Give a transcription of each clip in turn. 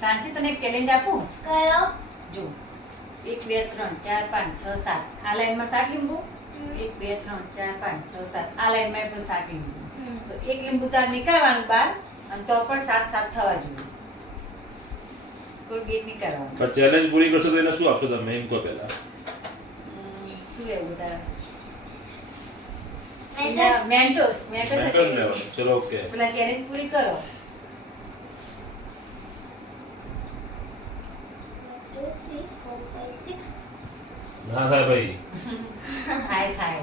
ફ્રાન્સી તને એક ચેલેન્જ આપું. કયો? જો 1 2 3 4 5 6 7 આ લાઈનમાં 7 લીંબુ. 1 2 3 4 5 6 7 આ લાઈનમાં પણ 7 લીંબુ. તો એક લીંબુ તાર નીકાળવાનું બહાર અને તો પણ 7 7 થવા જોઈએ. કોઈ બેટ નીકાળવાનું. પણ ચેલેન્જ પૂરી કરશો તો એને શું આપશો તમે એમ કહો પહેલા. શું એવું તારે? મેન્ટોસ. મેન્ટોસ મેન્ટોસ લેવાનું. ચલો ઓકે. પેલા ચેલેન્જ પૂરી કરો. 2 3 4 5 6. ના થાય ભાઈ. થાય.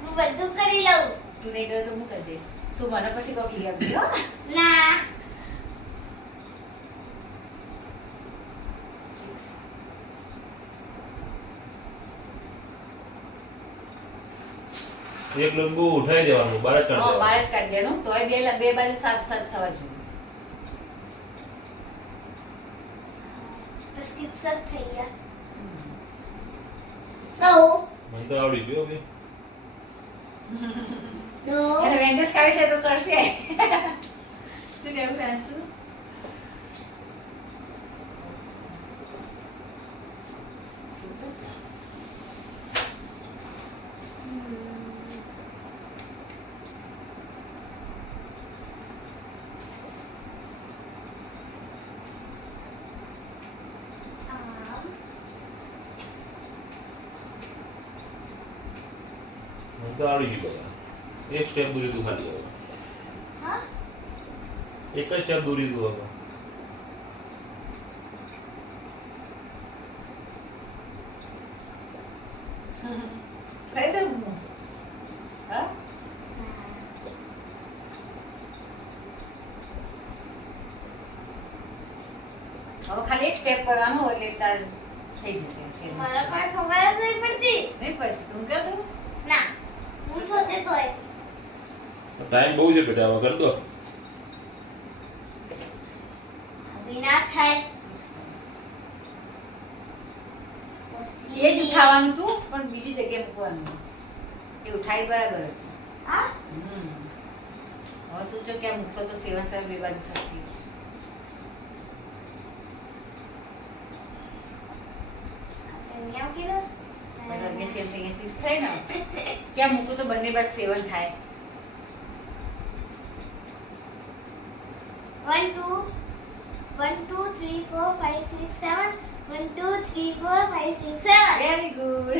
હું બધું કરી લઉં. તું નહીં કરે તો હું કરી દઈશ. તું મને પછી કોક લઈ આપજો. ના. એક લીંબુ ઉઠાઈ દેવાનું બહાર જ કાઢી હા, દેવાનું. બહાર જ કાઢી દેવાનું. તોય બે બાજુ 7 7 થવા જોઈએ. તો 6 જ થઈ ગયા. મને તો આવડી ગયું હવે. No. એને વેન્ડસ કાઢે છે તો કરશે. તું કેવું કરશું? મને તો આવડી ગયું બધા. એક સ્ટેપ દૂરી તું ખાલી હવે. હા? એક જ સ્ટેપ દૂરી તું હવે. કરી દઉં હું? હા? હવે ખાલી એક સ્ટેપ કરવાનો એટલે તાર થઈ જશે. મને પણ ખબર જ નહીં પડતી. નહીં પછી તું કર દઉં? ના. હું સોચે તોય. ટાઈમ બહુ છે બેટા હવે કર દો. અભી ના થાય. એ જ ઉઠાવવાનું તું પણ બીજી જગ્યાએ મૂકવાનું. એ ઉઠાઈ બરાબર હતી. હા? હવે સોચો ક્યાં મૂકશો તો 7 7 બે બાજુ થશે. અહીંયા કીધું. બરાબર 7 અહીંયા 6 થાય ને. ક્યાં મૂકું તો બંને બાજુ 7 થાય. 1 2 1 2 3 4 5 6 7 1 2 3 4 5 6 7. Very good.